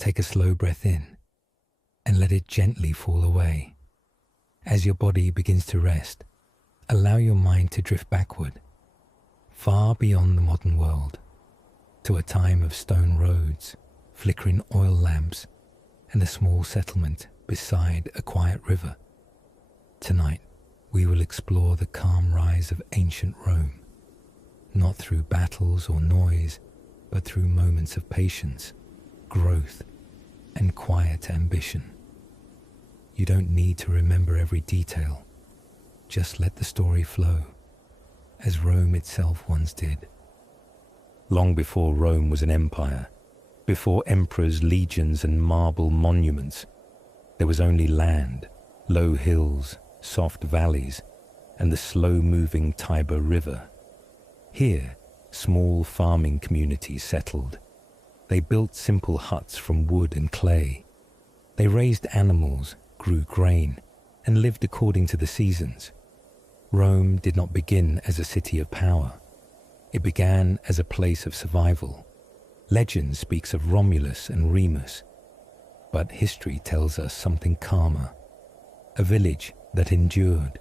Take a slow breath in and let it gently fall away. As your body begins to rest, allow your mind to drift backward, far beyond the modern world, to a time of stone roads, flickering oil lamps, and a small settlement beside a quiet river. Tonight, we will explore the calm rise of ancient Rome, not through battles or noise, but through moments of patience, growth, and quiet ambition. You don't need to remember every detail. Just let the story flow, as Rome itself once did. Long before Rome was an empire, before emperors, legions, and marble monuments, there was only land, low hills, soft valleys, and the slow-moving Tiber River. Here, small farming communities settled. They built simple huts from wood and clay. They raised animals, grew grain, and lived according to the seasons. Rome did not begin as a city of power. It began as a place of survival. Legend speaks of Romulus and Remus, but history tells us something calmer. A village that endured,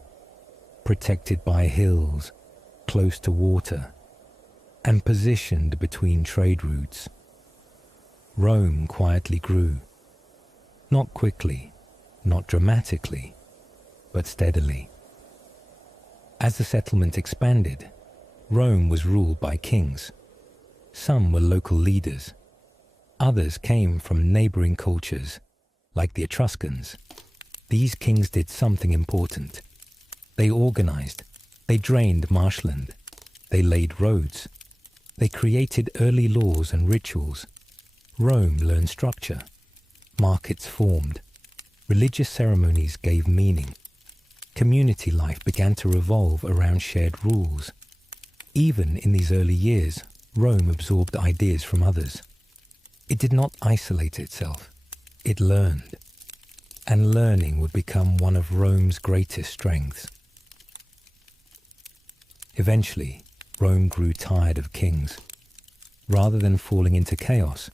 protected by hills, close to water, and positioned between trade routes. Rome quietly grew, not quickly, not dramatically, but steadily. As the settlement expanded, Rome was ruled by kings. Some were local leaders. Others came from neighboring cultures, like the Etruscans. These kings did something important. They organized, they drained marshland, they laid roads, they created early laws and rituals. Rome learned structure. Markets formed. Religious ceremonies gave meaning. Community life began to revolve around shared rules. Even in these early years, Rome absorbed ideas from others. It did not isolate itself. It learned. And learning would become one of Rome's greatest strengths. Eventually, Rome grew tired of kings. Rather than falling into chaos,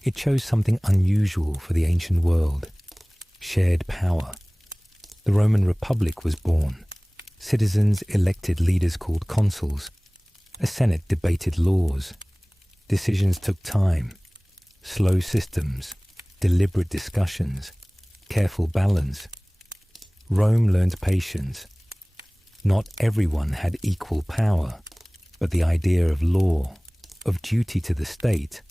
it chose something unusual for the ancient world: shared power. The Roman Republic was born. Citizens elected leaders called consuls. A senate debated laws. Decisions took time. Slow systems, deliberate discussions, careful balance. Rome learned patience. Not everyone had equal power, but the idea of law, of duty to the state,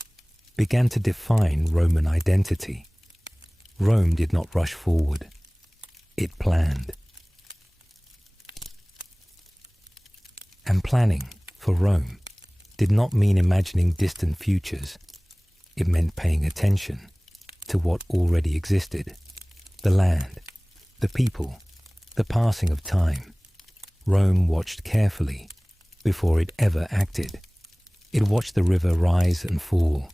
began to define Roman identity. Rome did not rush forward. It planned. And planning, for Rome, did not mean imagining distant futures. It meant paying attention to what already existed: the land, the people, the passing of time. Rome watched carefully before it ever acted. It watched the river rise and fall.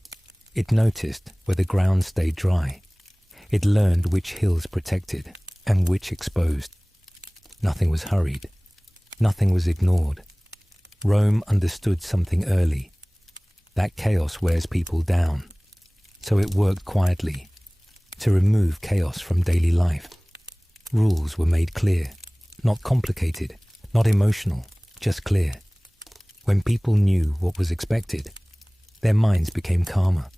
It noticed where the ground stayed dry. It learned which hills protected and which exposed. Nothing was hurried. Nothing was ignored. Rome understood something early: that chaos wears people down. So it worked quietly to remove chaos from daily life. Rules were made clear, not complicated, not emotional, just clear. When people knew what was expected, their minds became calmer.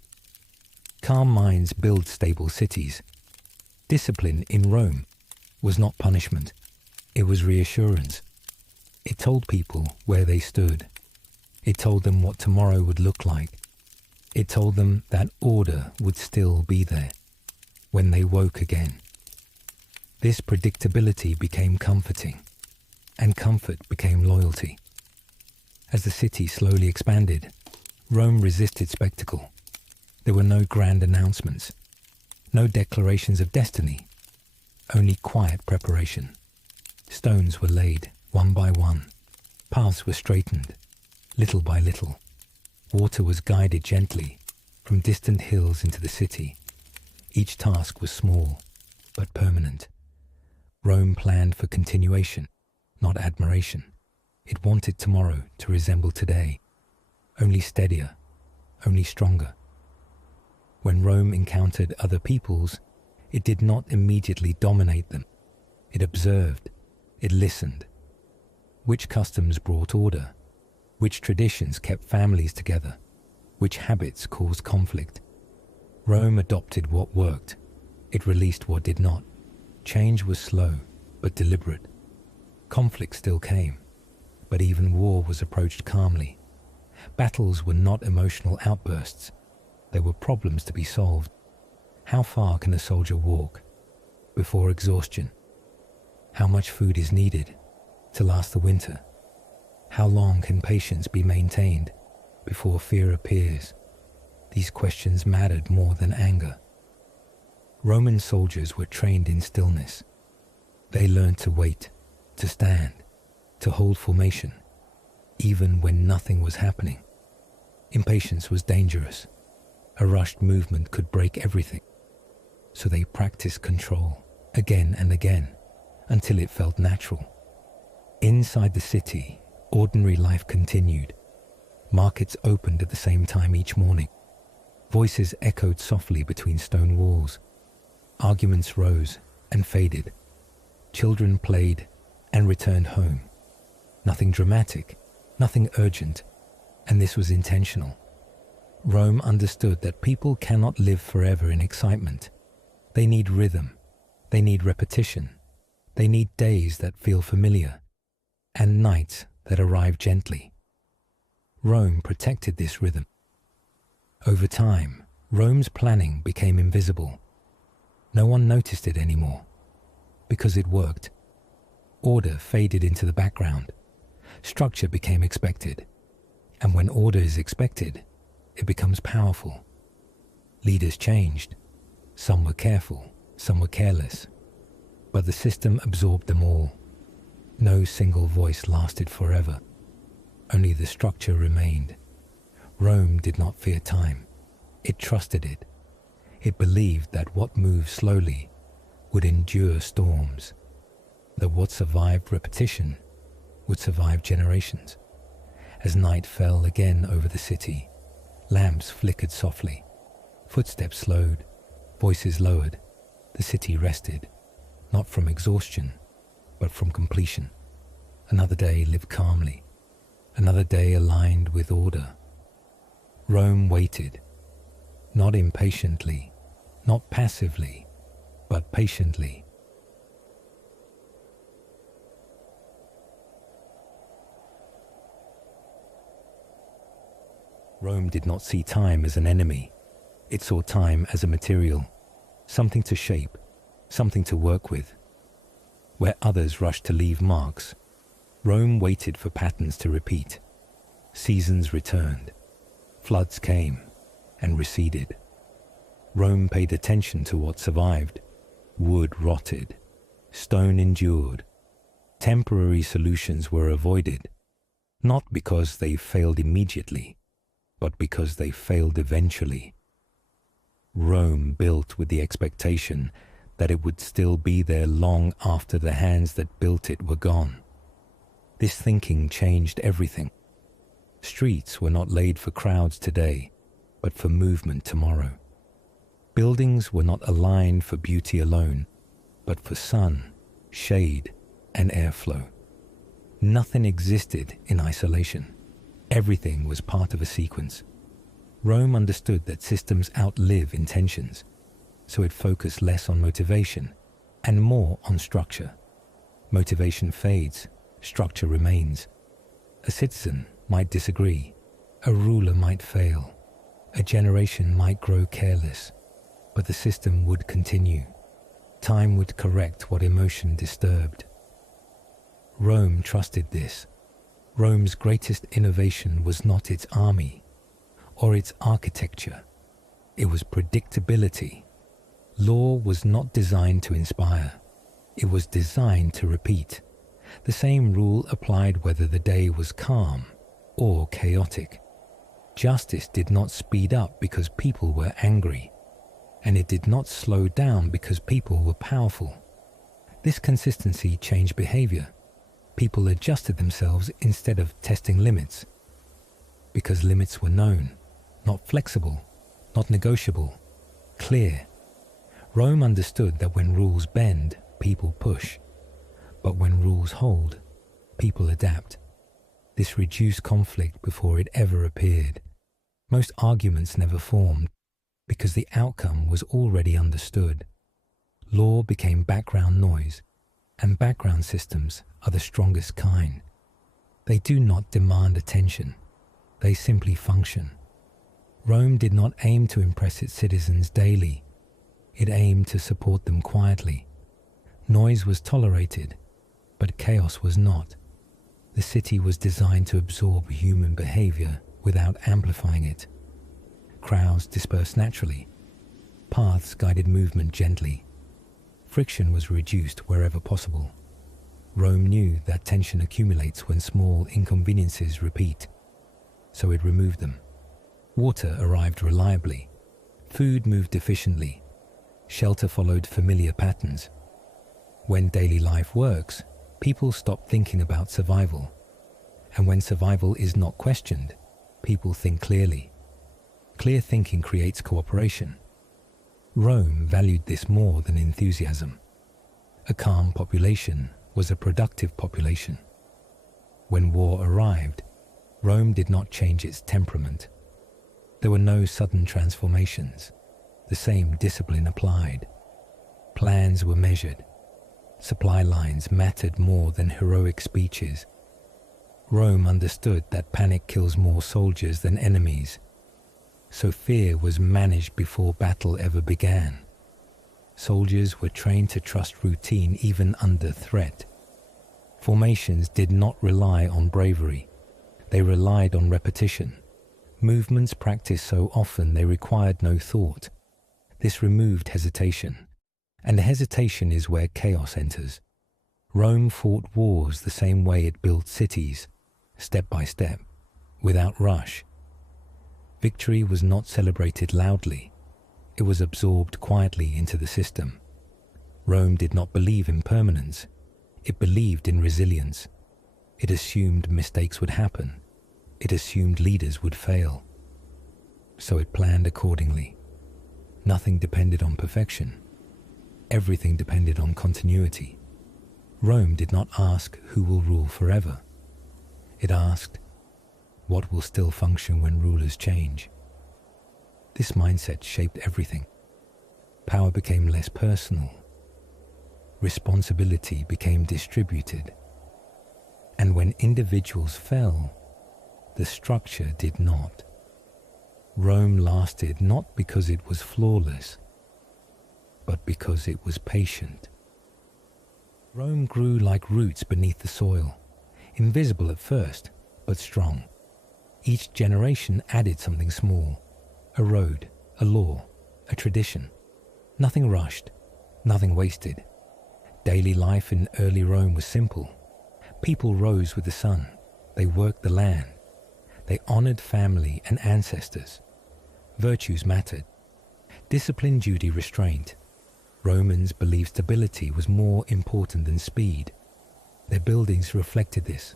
Calm minds build stable cities. Discipline in Rome was not punishment. It was reassurance. It told people where they stood. It told them what tomorrow would look like. It told them that order would still be there when they woke again. This predictability became comforting, and comfort became loyalty. As the city slowly expanded, Rome resisted spectacle. There were no grand announcements, no declarations of destiny, only quiet preparation. Stones were laid, one by one. Paths were straightened, little by little. Water was guided gently from distant hills into the city. Each task was small, but permanent. Rome planned for continuation, not admiration. It wanted tomorrow to resemble today, only steadier, only stronger. When Rome encountered other peoples, it did not immediately dominate them. It observed, it listened. Which customs brought order? Which traditions kept families together? Which habits caused conflict? Rome adopted what worked. It released what did not. Change was slow, but deliberate. Conflict still came, but even war was approached calmly. Battles were not emotional outbursts. They were problems to be solved. How far can a soldier walk before exhaustion? How much food is needed to last the winter? How long can patience be maintained before fear appears? These questions mattered more than anger. Roman soldiers were trained in stillness. They learned to wait, to stand, to hold formation, even when nothing was happening. Impatience was dangerous. A rushed movement could break everything. So they practiced control again and again until it felt natural. Inside the city, ordinary life continued. Markets opened at the same time each morning. Voices echoed softly between stone walls. Arguments rose and faded. Children played and returned home. Nothing dramatic, nothing urgent, and this was intentional. Rome understood that people cannot live forever in excitement. They need rhythm. They need repetition. They need days that feel familiar and nights that arrive gently. Rome protected this rhythm. Over time, Rome's planning became invisible. No one noticed it anymore because it worked. Order faded into the background. Structure became expected. And when order is expected, it becomes powerful. Leaders changed. Some were careful, some were careless. But the system absorbed them all. No single voice lasted forever. Only the structure remained. Rome did not fear time. It trusted it. It believed that what moved slowly would endure storms, that what survived repetition would survive generations. As night fell again over the city, lamps flickered softly, footsteps slowed, voices lowered. The city rested, not from exhaustion, but from completion. Another day lived calmly, another day aligned with order. Rome waited, not impatiently, not passively, but patiently. Rome did not see time as an enemy. It saw time as a material, something to shape, something to work with. Where others rushed to leave marks, Rome waited for patterns to repeat. Seasons returned, floods came and receded. Rome paid attention to what survived. Wood rotted, stone endured. Temporary solutions were avoided, not because they failed immediately, but because they failed eventually. Rome built with the expectation that it would still be there long after the hands that built it were gone. This thinking changed everything. Streets were not laid for crowds today, but for movement tomorrow. Buildings were not aligned for beauty alone, but for sun, shade, and airflow. Nothing existed in isolation. Everything was part of a sequence. Rome understood that systems outlive intentions, so it focused less on motivation and more on structure. Motivation fades, structure remains. A citizen might disagree, a ruler might fail, a generation might grow careless, but the system would continue. Time would correct what emotion disturbed. Rome trusted this. Rome's greatest innovation was not its army or its architecture. It was predictability. Law was not designed to inspire. It was designed to repeat. The same rule applied whether the day was calm or chaotic. Justice did not speed up because people were angry, and it did not slow down because people were powerful. This consistency changed behavior. People adjusted themselves instead of testing limits, because limits were known, not flexible, not negotiable, clear. Rome understood that when rules bend, people push. But when rules hold, people adapt. This reduced conflict before it ever appeared. Most arguments never formed because the outcome was already understood. Law became background noise, and background systems are the strongest kind. They do not demand attention. They simply function. Rome did not aim to impress its citizens daily. It aimed to support them quietly. Noise was tolerated, but chaos was not. The city was designed to absorb human behavior without amplifying it. Crowds dispersed naturally. Paths guided movement gently. Friction was reduced wherever possible. Rome knew that tension accumulates when small inconveniences repeat, so it removed them. Water arrived reliably. Food moved efficiently. Shelter followed familiar patterns. When daily life works, people stop thinking about survival. And when survival is not questioned, people think clearly. Clear thinking creates cooperation. Rome valued this more than enthusiasm. A calm population was a productive population. When war arrived, Rome did not change its temperament. There were no sudden transformations. The same discipline applied. Plans were measured. Supply lines mattered more than heroic speeches. Rome understood that panic kills more soldiers than enemies. So fear was managed before battle ever began. Soldiers were trained to trust routine even under threat. Formations did not rely on bravery. They relied on repetition. Movements practiced so often they required no thought. This removed hesitation, and hesitation is where chaos enters. Rome fought wars the same way it built cities, step by step, without rush. Victory was not celebrated loudly. It was absorbed quietly into the system. Rome did not believe in permanence. It believed in resilience. It assumed mistakes would happen. It assumed leaders would fail. So it planned accordingly. Nothing depended on perfection. Everything depended on continuity. Rome did not ask who will rule forever. It asked, what will still function when rulers change? This mindset shaped everything. Power became less personal. Responsibility became distributed. And when individuals fell, the structure did not. Rome lasted not because it was flawless, but because it was patient. Rome grew like roots beneath the soil, invisible at first, but strong. Each generation added something small, a road, a law, a tradition. Nothing rushed, nothing wasted. Daily life in early Rome was simple. People rose with the sun. They worked the land. They honored family and ancestors. Virtues mattered. Discipline, duty, restraint. Romans believed stability was more important than speed. Their buildings reflected this.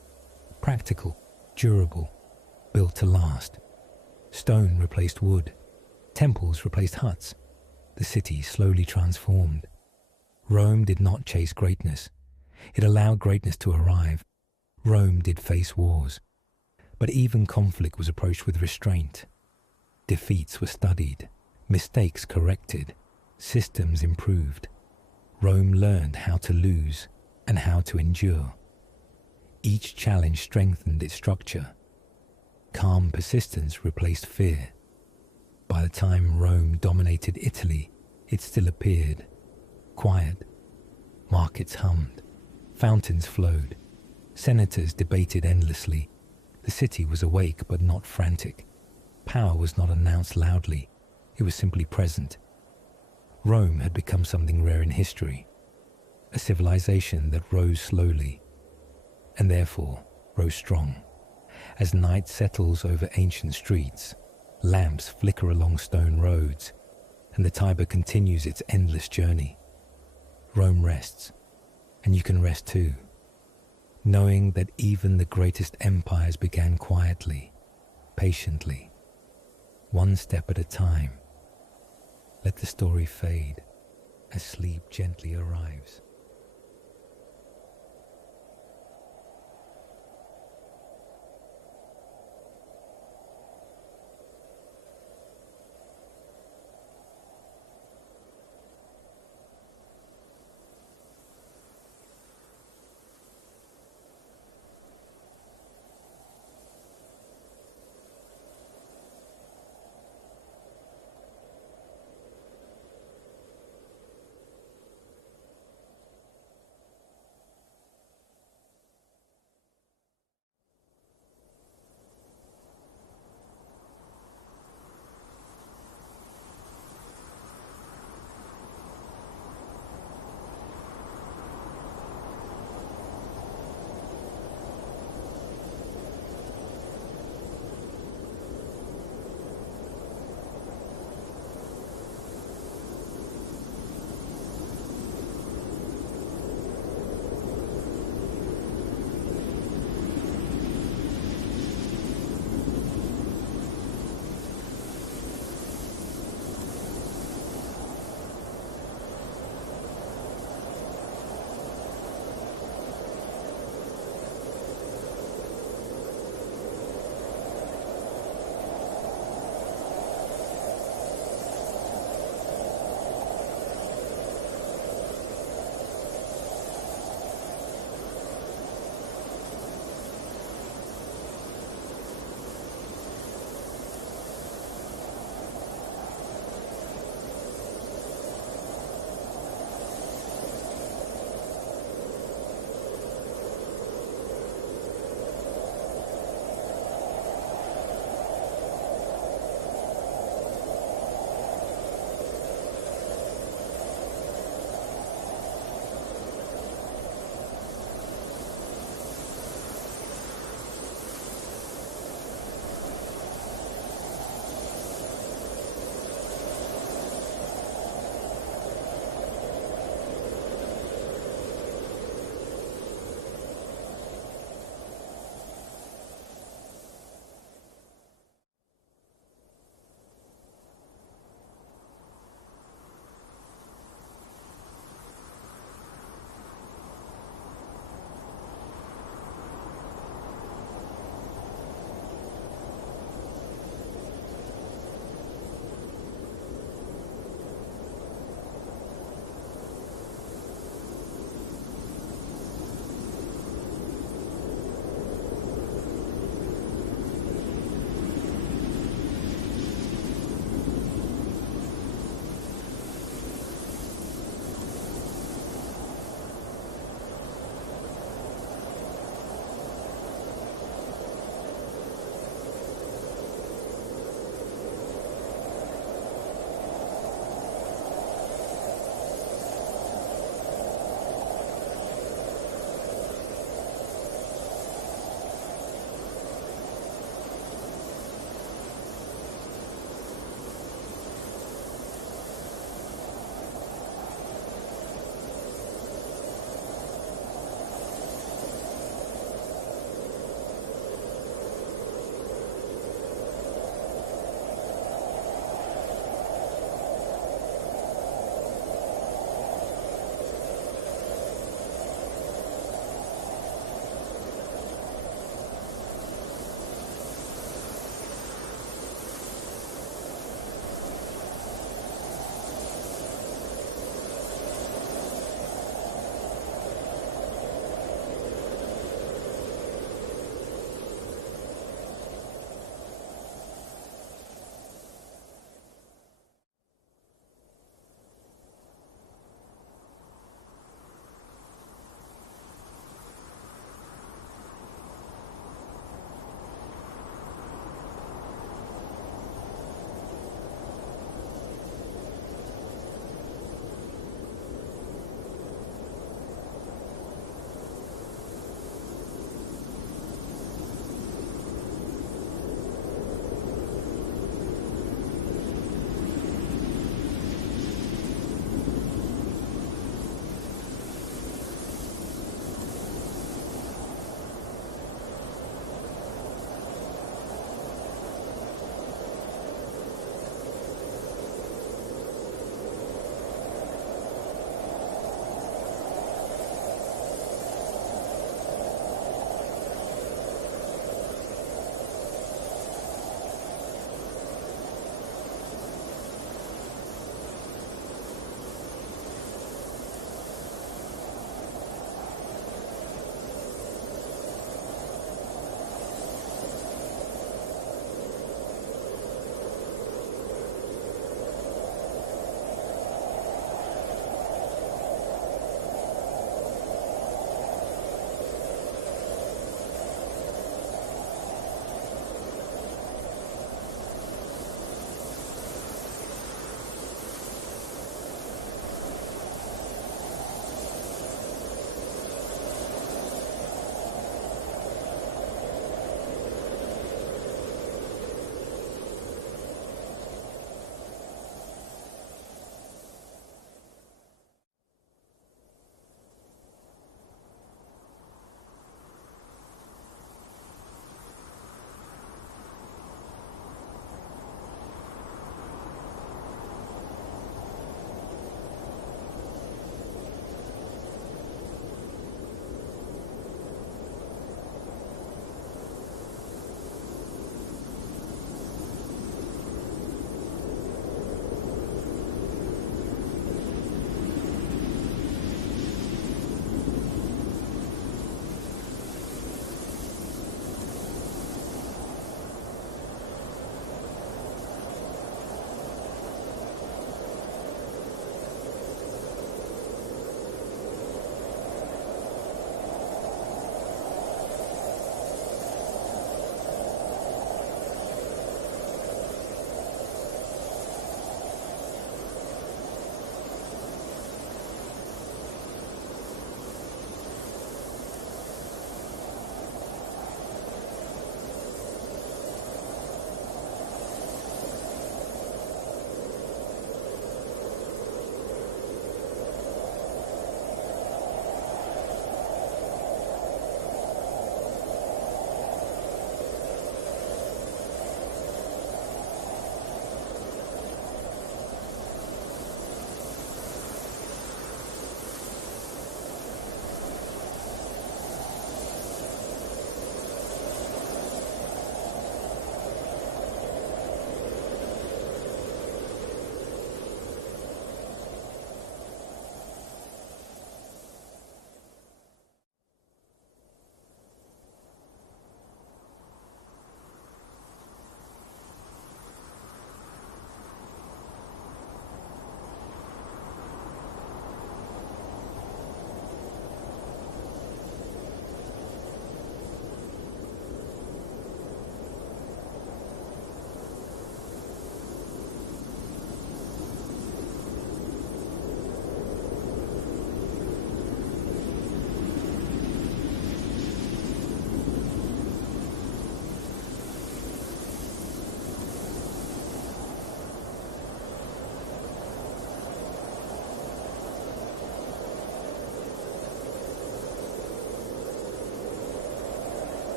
Practical, durable, built to last. Stone replaced wood. Temples replaced huts. The city slowly transformed. Rome did not chase greatness. It allowed greatness to arrive. Rome did face wars. But even conflict was approached with restraint. Defeats were studied, mistakes corrected, systems improved. Rome learned how to lose and how to endure. Each challenge strengthened its structure. Calm persistence replaced fear. By the time Rome dominated Italy, it still appeared quiet. Markets hummed. Fountains flowed. Senators debated endlessly. The city was awake but not frantic. Power was not announced loudly. It was simply present. Rome had become something rare in history. A civilization that rose slowly, and therefore rose strong. As night settles over ancient streets, lamps flicker along stone roads, and the Tiber continues its endless journey. Rome rests, and you can rest too, knowing that even the greatest empires began quietly, patiently, one step at a time. Let the story fade as sleep gently arrives.